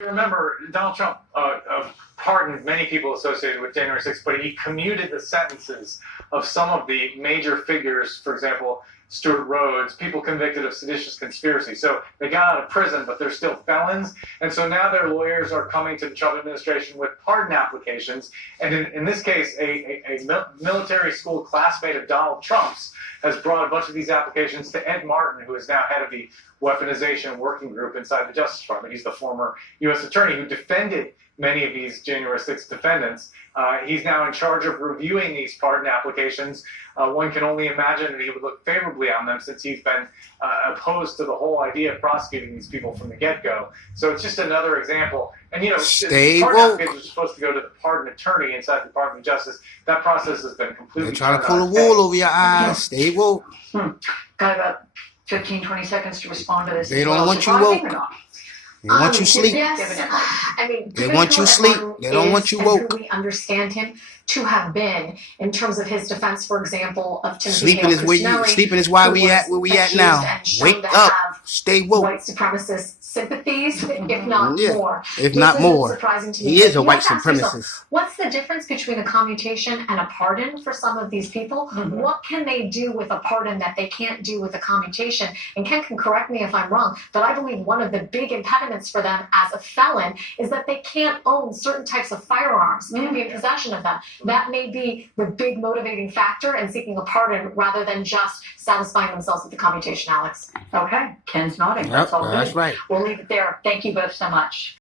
Remember, Donald Trump pardoned many people associated with January 6th, but he commuted the sentences of some of the major figures, for example, Stuart Rhodes, people convicted of seditious conspiracy. So they got out of prison, but they're still felons. And so now their lawyers are coming to the Trump administration with pardon applications. And in this case, a military school classmate of Donald Trump's has brought a bunch of these applications to Ed Martin, who is now head of the weaponization working group inside the Justice Department. He's the former U.S. attorney who defended many of these January 6th defendants. He's now in charge of reviewing these pardon applications. One can only imagine that he would look favorably on them since he's been opposed to the whole idea of prosecuting these people from the get-go. So it's just another example. And, you know, pardon applications are supposed to go to the pardon attorney inside the Department of Justice. That process has been completely... They're trying to pull a wool over your eyes. Stay woke. Got about 15, 20 seconds to respond to this. They don't want you woke. They want you sleep. Yes. I mean, they want you sleep. They don't want you woke. We understand him to have been in terms of his defense, for example, of Timothy sleeping is where you sleeping is why we at where we at now. Wake up, stay woke. White supremacist sympathies, if not more. If not more, surprising to me. He is a white supremacist. What's the difference between a commutation and a pardon for some of these people? What can they do with a pardon that they can't do with a commutation? And Ken can correct me if I'm wrong, but I believe one of the big impediments for them as a felon is that they can't own certain types of firearms, can't be in possession of them. That may be the big motivating factor in seeking a pardon rather than just satisfying themselves with the commutation, Alex. Okay, Ken's nodding. Yep, That's all good. that's right. We'll leave it there. Thank you both so much.